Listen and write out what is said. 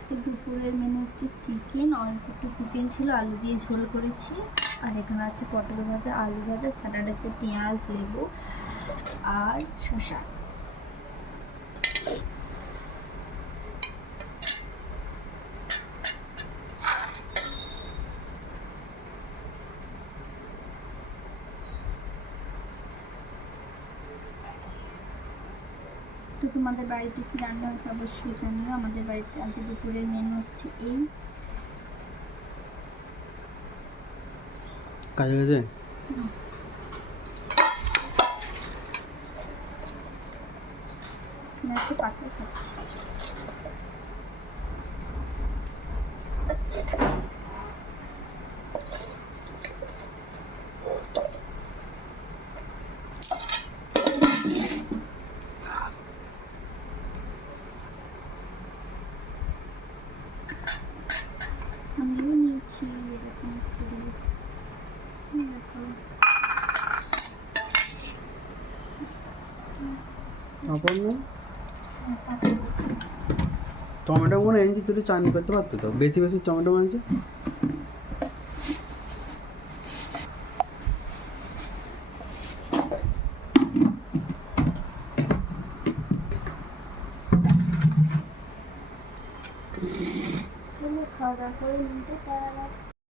আজকে দুপুরের মেনু হচ্ছে চিকেন, অল্প একটু চিকেন ছিল, আলু দিয়ে ঝোল করেছি। আর এখানে আছে পটল ভাজা, আলু ভাজা, স্যালাড আছে পেঁয়াজ, লেবু আর শসা। তো তোমাদের বাড়িতে কি রান্না হচ্ছে অবশ্যই জানিও। আমাদের বাড়িতে আজ দুপুরের মেনু হচ্ছে এই। কাজে গেছে আছে পাতলা খাচ্ছি। আমিও নিয়েছি এরকম করে। দেখো টমেটো গুলো এনেছি, তুই চাটনি করতে পারতো তো, বেশি বেশি টমেটো আনছে। চলো খাওয়া দাওয়া করে নিতে পারা।